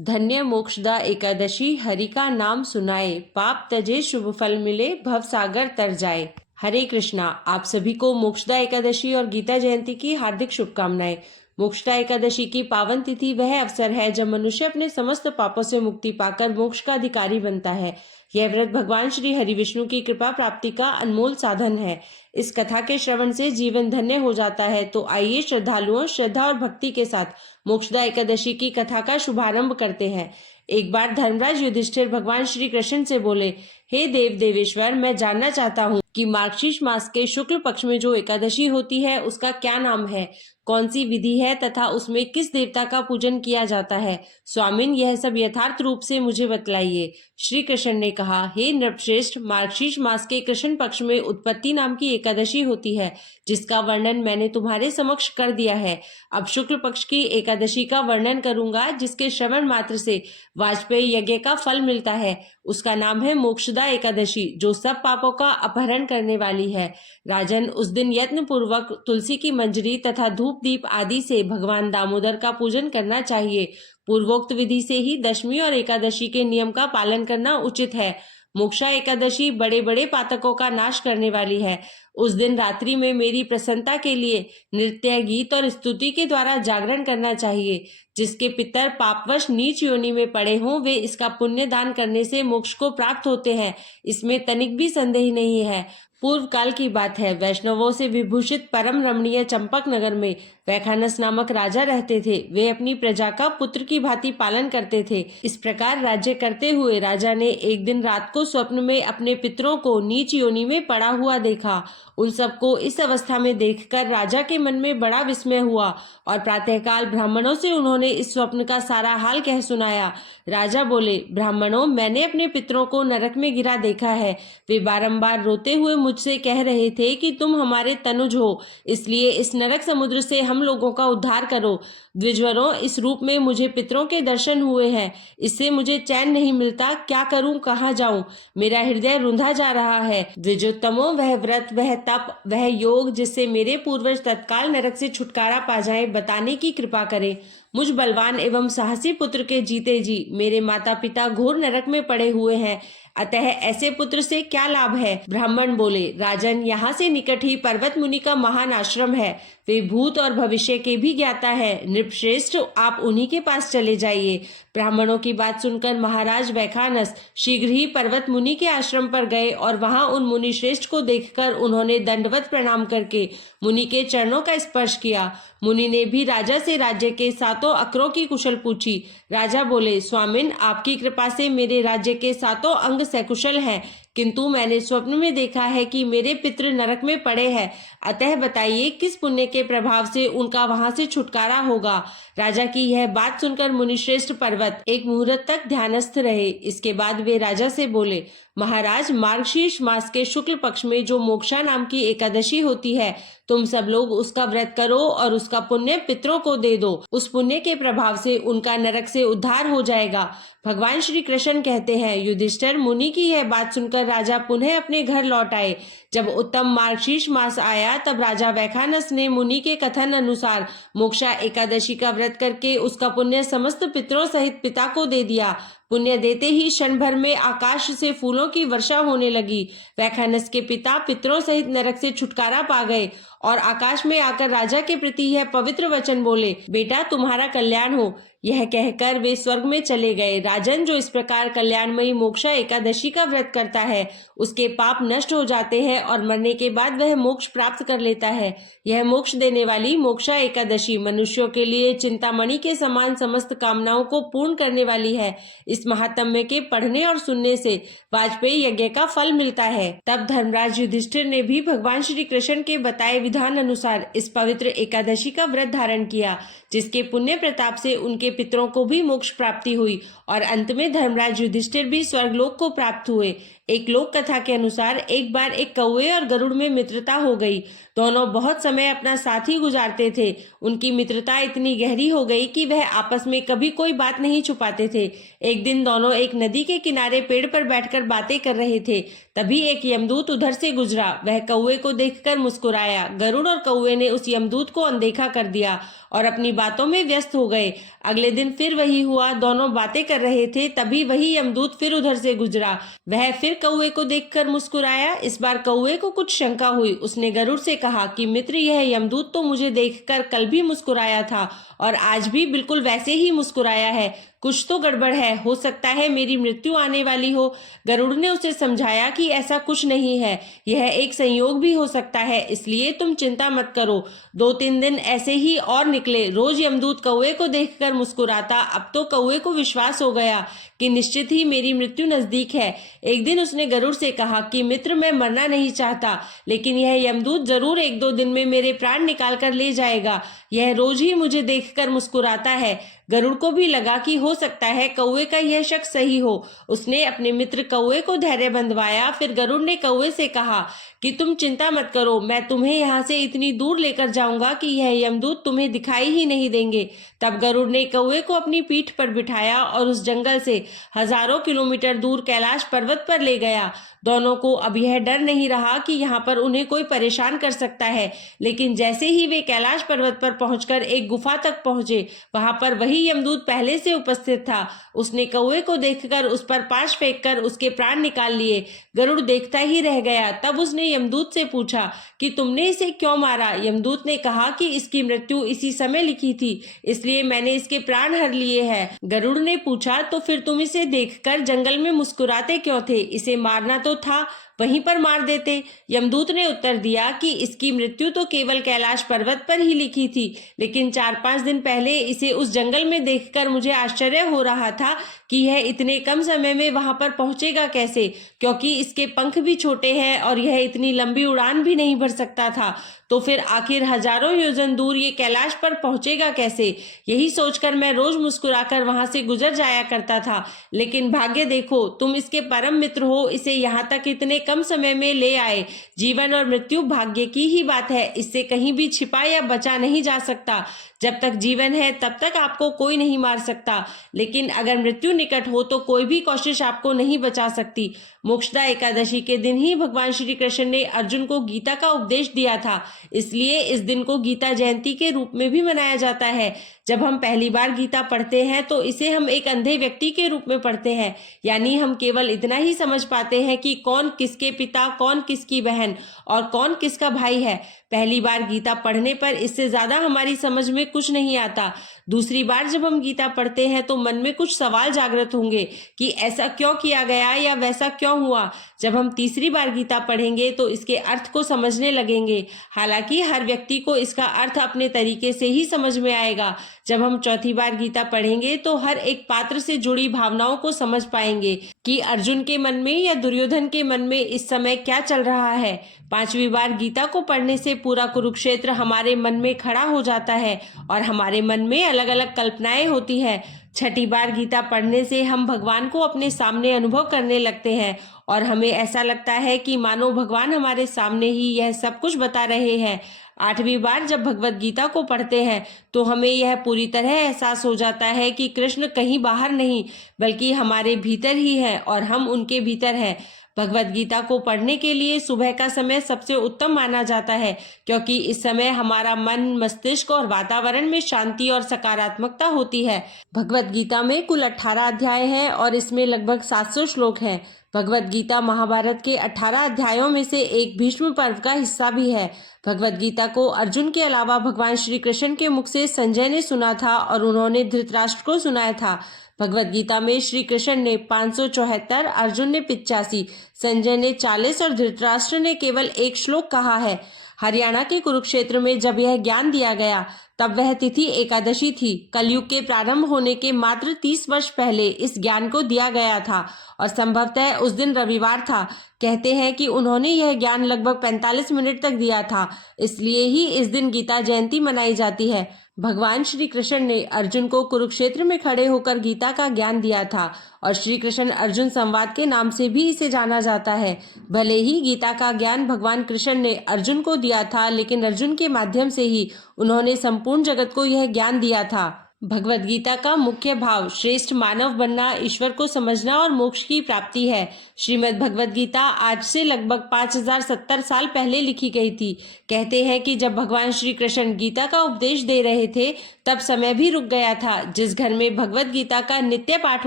धन्य मोक्षदा एकादशी, हरि का नाम सुनाए, पाप तजे शुभ फल मिले, भव सागर तर जाए। हरे कृष्णा। आप सभी को मोक्षदा एकादशी और गीता जयंती की हार्दिक शुभकामनाएं। मोक्षदा एकादशी की पावन तिथि वह अवसर है जब मनुष्य अपने समस्त पापों से मुक्ति पाकर मोक्ष का अधिकारी बनता है। यह व्रत भगवान श्री हरि विष्णु की कृपा प्राप्ति का अनमोल साधन है। इस कथा के श्रवण से जीवन धन्य हो जाता है। तो आइए श्रद्धालुओं श्रद्धा और भक्ति के साथ मोक्षदा एकादशी की कथा का शुभारंभ करते हैं। एक बार धर्मराज युधिष्ठिर भगवान श्री कृष्ण से बोले, हे देव देवेश्वर, मैं जानना चाहता हूँ कि मार्गशीर्ष मास के शुक्ल पक्ष में जो एकादशी होती है उसका क्या नाम है, कौन सी विधि है तथा उसमें किस देवता का पूजन किया जाता है। स्वामिन, यह सब यथार्थ रूप से मुझे बतलाइए। श्री कृष्ण ने कहा, हे नृपश्रेष्ठ, मार्गशीर्ष मास के कृष्ण पक्ष में उत्पत्ति नाम की एकादशी होती है, जिसका वर्णन मैंने तुम्हारे समक्ष कर दिया है। अब शुक्ल पक्ष की एकादशी का वर्णन करूंगा, जिसके श्रवण मात्र से वाजपेयी यज्ञ का फल मिलता है। उसका नाम है मोक्षदा एकादशी, जो सब पापों का अपहरण करने वाली है। राजन, उस दिन यत्न पूर्वक तुलसी की मंजरी तथा धूप दीप आदि से भगवान दामोदर का पूजन करना चाहिए। पूर्वोक्त विधि से ही दशमी और एकादशी के नियम का पालन करना उचित है। मोक्षा एकादशी बड़े बड़े पातकों का नाश करने वाली है। उस दिन रात्रि में मेरी प्रसन्नता के लिए नृत्य, गीत और स्तुति के द्वारा जागरण करना चाहिए। जिसके पितर पापवश नीच योनि में पड़े हों, वे इसका पुण्य दान करने से मोक्ष को प्राप्त होते हैं, इसमें तनिक भी संदेह नहीं है। पूर्व काल की बात है। वैष्णवों से विभूषित परम रमणीय चंपक नगर में वैखानस नामक राजा रहते थे। वे अपनी प्रजा का पुत्र की भांति पालन करते थे। इस प्रकार राज्य करते हुए राजा ने एक दिन रात को स्वप्न में अपने पितरों को नीच योनि में पड़ा हुआ देखा। उन सबको इस अवस्था में देखकर राजा के मन में बड़ा विस्मय हुआ और प्रातःकाल ब्राह्मणों से उन्होंने इस स्वप्न का सारा हाल कह सुनाया। राजा बोले, ब्राह्मणों, मैंने अपने पितरों को नरक में गिरा देखा है। वे बारंबार रोते हुए मुझसे कह रहे थे कि तुम हमारे तनुज हो, इसलिए इस नरक समुद्र से हम लोगों का उद्धार करो। द्विजवरों, इस रूप में मुझे पितरों के दर्शन हुए हैं। इससे मुझे चैन नहीं मिलता। क्या करूं, कहाँ जाऊं? मेरा हृदय रुंधा जा रहा है। द्विजोत्तमों, वह व्रत, वह तप, वह योग जिससे मेरे पूर्वज तत्काल नरक से छुटकारा पा जाए, बताने की कृपा करें। मुझ बलवान एवं साहसी पुत्र के जीते जी मेरे माता पिता घोर नरक में पड़े हुए हैं, अतः ऐसे पुत्र से क्या लाभ है? ब्राह्मण बोले, राजन, यहाँ से निकट ही पर्वत मुनि का महान आश्रम है। वे भूत और भविष्य के भी ज्ञाता है। नृपश्रेष्ठ, आप उन्हीं के पास चले जाइए। ब्राह्मणों की बात सुनकर महाराज वैखानस शीघ्र ही पर्वत मुनि के आश्रम पर गए और वहां उन मुनि श्रेष्ठ को देखकर उन्होंने दंडवत प्रणाम करके मुनि के चरणों का स्पर्श किया। मुनि ने भी राजा से राज्य के सातों अक्रों की कुशल पूछी। राजा बोले, स्वामिन, आपकी कृपा से मेरे राज्य के सातों अंग सकुशल हैं, किंतु मैंने स्वप्न में देखा है कि मेरे पितृ नरक में पड़े हैं। अतः बताइए, किस पुण्य के प्रभाव से उनका वहां से छुटकारा होगा? राजा की यह बात सुनकर मुनिश्रेष्ठ पर्वत एक मुहूर्त तक ध्यानस्थ रहे। इसके बाद वे राजा से बोले, महाराज, मार्गशीर्ष मास के शुक्ल पक्ष में जो मोक्षा नाम की एकादशी होती है, तुम सब लोग उसका व्रत करो और उसका पुण्य पितरों को दे दो। उस पुण्य के प्रभाव से उनका नरक से उद्धार हो जाएगा। भगवान श्री कृष्ण कहते हैं, युधिष्ठिर, मुनि की यह बात सुनकर राजा पुनः अपने घर लौट आए। जब उत्तम मार्गशीर्ष मास आया, तब राजा वैखानस ने मुनि के कथन अनुसार मोक्षा एकादशी का व्रत करके उसका पुण्य समस्त पितरों सहित पिता को दे दिया। पुण्य देते ही क्षण भर में आकाश से फूलों की वर्षा होने लगी। वैखानस के पिता पितरों सहित नरक से छुटकारा पा गए और आकाश में आकर राजा के प्रति यह पवित्र वचन बोले, बेटा, तुम्हारा कल्याण हो। यह कहकर वे स्वर्ग में चले गए। राजन, जो इस प्रकार कल्याणमयी मोक्षा एकादशी का व्रत करता है, उसके पाप नष्ट हो जाते हैं और मरने के बाद वह मोक्ष प्राप्त कर लेता है। यह मोक्ष देने वाली मोक्षा एकादशी मनुष्यों के लिए चिंतामणि के समान समस्त कामनाओं को पूर्ण करने वाली है। इस महात्म्य के पढ़ने और सुनने से वाजपेयी यज्ञ का फल मिलता है। तब धर्मराज युधिष्ठिर ने भी भगवान श्री कृष्ण के बताए विधान अनुसार इस पवित्र एकादशी का व्रत धारण किया, जिसके पुण्य प्रताप से उनके पितरों को भी मोक्ष प्राप्ति हुई और अंत में धर्मराज युधिष्ठिर भी स्वर्गलोक को प्राप्त हुए। एक लोक कथा के अनुसार एक बार एक कौवे और गरुड़ में मित्रता हो गई। दोनों बहुत समय अपना साथ ही गुजारते थे। उनकी मित्रता इतनी गहरी हो गई कि वह आपस में कभी कोई बात नहीं छुपाते थे। एक दिन दोनों एक नदी के किनारे पेड़ पर बैठकर बातें कर रहे थे। तभी एक यमदूत उधर से गुजरा। वह कौवे को देखकर मुस्कुराया, गरुड़ और कौवे ने उस यमदूत को अनदेखा कर दिया और अपनी बातों में व्यस्त हो गए। अगले दिन फिर वही हुआ, दोनों बातें कर रहे थे, तभी वही यमदूत फिर उधर से गुजरा। वह फिर कौवे को देखकर मुस्कुराया। इस बार कौवे को कुछ शंका हुई। उसने गरुड़ से कहा कि मित्र, यह यमदूत तो मुझे देखकर कल भी मुस्कुराया था और आज भी बिल्कुल वैसे ही मुस्कुराया है। कुछ तो गड़बड़ है, हो सकता है मेरी मृत्यु आने वाली हो। गरुड़ ने उसे समझाया कि ऐसा कुछ नहीं है, यह एक संयोग भी हो सकता है, इसलिए तुम चिंता मत करो। 2-3 दिन ऐसे ही और निकले। रोज यमदूत कौवे को देखकर मुस्कुराता। अब तो कौवे को विश्वास हो गया कि निश्चित ही मेरी मृत्यु नजदीक है। एक दिन उसने गरुड़ से कहा कि मित्र, मैं मरना नहीं चाहता, लेकिन यह यमदूत जरूर 1-2 दिन में मेरे प्राण निकाल कर ले जाएगा। यह रोज ही मुझे देखकर मुस्कुराता है। गरुड़ को भी लगा कि हो सकता है कौवे का यह शक सही हो। उसने अपने मित्र कौवे को धैर्य बंधवाया। फिर गरुड़ ने कौवे से कहा कि तुम चिंता मत करो, मैं तुम्हें यहाँ से इतनी दूर लेकर जाऊंगा कि यह यमदूत तुम्हें दिखाई ही नहीं देंगे। तब गरुड़ ने कौवे को अपनी पीठ पर बिठाया और उस जंगल से हजारों किलोमीटर दूर कैलाश पर्वत पर ले गया। दोनों को अब यह डर नहीं रहा कि यहाँ पर उन्हें कोई परेशान कर सकता है। लेकिन जैसे ही वे कैलाश पर्वत पर पहुंचकर एक गुफा तक पहुंचे, वहां पर वही यमदूत पहले से उपस्थित था। उसने कौवे को देखकर उस पर पाश फेंककर उसके प्राण निकाल लिए। गरुड़ देखता ही रह गया। तब उसने यमदूत से पूछा कि तुमने इसे क्यों मारा? यमदूत ने कहा कि इसकी मृत्यु इसी समय लिखी थी, इसलिए मैंने इसके प्राण हर लिए हैं। गरुड़ ने पूछा, तो फिर तुम इसे देखकर जंगल में मुस्कुराते क्यों थे? इसे मारना तो था, वहीं पर मार देते। यमदूत ने उत्तर दिया कि इसकी मृत्यु तो केवल कैलाश पर्वत पर ही लिखी थी, लेकिन 4-5 दिन पहले इसे उस जंगल में देखकर मुझे आश्चर्य हो रहा था कि यह इतने कम समय में वहां पर पहुंचेगा कैसे, क्योंकि इसके पंख भी छोटे हैं और यह इतनी लंबी उड़ान भी नहीं भर सकता था। तो फिर आखिर हजारों योजन दूर ये कैलाश पर पहुंचेगा कैसे? यही सोचकर मैं रोज मुस्कुराकर वहां से गुजर जाया करता था। लेकिन भाग्य देखो, तुम इसके परम मित्र हो, इसे यहाँ तक इतने कम समय में ले आए। जीवन और मृत्यु भाग्य की ही बात है, इससे कहीं भी छिपा या बचा नहीं जा सकता। जब तक जीवन है तब तक आपको कोई नहीं मार सकता, लेकिन अगर मृत्यु निकट हो तो कोई भी कोशिश आपको नहीं बचा सकती। मोक्षदा एकादशी के दिन ही भगवान श्री कृष्ण ने अर्जुन को गीता का उपदेश दिया था, इसलिए इस दिन को गीता जयंती के रूप में भी मनाया जाता है। जब हम पहली बार गीता पढ़ते हैं तो इसे हम एक अंधे व्यक्ति के रूप में पढ़ते हैं, यानी हम केवल इतना ही समझ पाते हैं कि कौन किसके पिता, कौन किसकी बहन और कौन किसका भाई है। पहली बार गीता पढ़ने पर इससे ज्यादा हमारी समझ में कुछ नहीं आता। दूसरी बार जब हम गीता पढ़ते हैं तो मन में कुछ सवाल जागृत होंगे कि ऐसा क्यों किया गया या वैसा क्यों हुआ। जब हम तीसरी बार गीता पढ़ेंगे तो इसके अर्थ को समझने लगेंगे। हालांकि हर व्यक्ति को इसका अर्थ अपने तरीके से ही समझ में आएगा। जब हम चौथी बार गीता पढ़ेंगे तो हर एक पात्र से जुड़ी भावनाओं को समझ पाएंगे कि अर्जुन के मन में या दुर्योधन के मन में इस समय क्या चल रहा है। पांचवी बार गीता को पढ़ने से पूरा कुरुक्षेत्र हमारे मन में खड़ा हो जाता है और हमारे मन में अलग अलग कल्पनाएं होती है। छठी बार गीता पढ़ने से हम भगवान को अपने सामने अनुभव करने लगते हैं और हमें ऐसा लगता है कि मानो भगवान हमारे सामने ही यह सब कुछ बता रहे हैं। आठवीं बार जब भगवत गीता को पढ़ते हैं तो हमें यह पूरी तरह एहसास हो जाता है कि कृष्ण कहीं बाहर नहीं बल्कि हमारे भीतर ही है और हम उनके भीतर हैं। भगवत गीता को पढ़ने के लिए सुबह का समय सबसे उत्तम माना जाता है, क्योंकि इस समय हमारा मन, मस्तिष्क और वातावरण में शांति और सकारात्मकता होती है। भगवत गीता में कुल 18 अध्याय हैं और इसमें लगभग 700 श्लोक हैं। भगवत गीता महाभारत के 18 अध्यायों में से एक भीष्म पर्व का हिस्सा भी है। भगवत गीता को अर्जुन के अलावा भगवान श्री कृष्ण के मुख से संजय ने सुना था और उन्होंने धृतराष्ट्र को सुनाया था। भगवत गीता में श्री कृष्ण ने 574, अर्जुन ने 85, संजय ने 40 और धृतराष्ट्र ने केवल 1 श्लोक कहा है। हरियाणा के कुरुक्षेत्र में जब यह ज्ञान दिया गया तब वह तिथि एकादशी थी। कलयुग के प्रारंभ होने के मात्र 30 वर्ष पहले इस ज्ञान को दिया गया था और संभवतः उस दिन रविवार था। कहते हैं कि उन्होंने यह ज्ञान लगभग 45 मिनट तक दिया था, इसलिए ही इस दिन गीता जयंती मनाई जाती है। भगवान श्री कृष्ण ने अर्जुन को कुरुक्षेत्र में खड़े होकर गीता का ज्ञान दिया था और श्री कृष्ण अर्जुन संवाद के नाम से भी इसे जाना जाता है। भले ही गीता का ज्ञान भगवान कृष्ण ने अर्जुन को दिया था, लेकिन अर्जुन के माध्यम से ही उन्होंने संपूर्ण जगत को यह ज्ञान दिया था। भगवद गीता का मुख्य भाव श्रेष्ठ मानव बनना, ईश्वर को समझना और मोक्ष की प्राप्ति है। श्रीमद् भगवद गीता आज से लगभग 5070 साल पहले लिखी गई थी। कहते हैं कि जब भगवान श्री कृष्ण गीता का उपदेश दे रहे थे तब समय भी रुक गया था। जिस घर में भगवद गीता का नित्य पाठ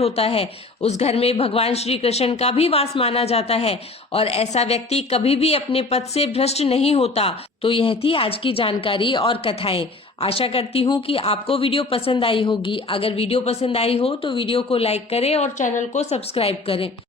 होता है उस घर में भगवान श्री कृष्ण का भी वास माना जाता है और ऐसा व्यक्ति कभी भी अपने पद से भ्रष्ट नहीं होता। तो यह थी आज की जानकारी और कथाएं। आशा करती हूँ कि आपको वीडियो पसंद आई होगी। अगर वीडियो पसंद आई हो तो वीडियो को लाइक करें और चैनल को सब्सक्राइब करें।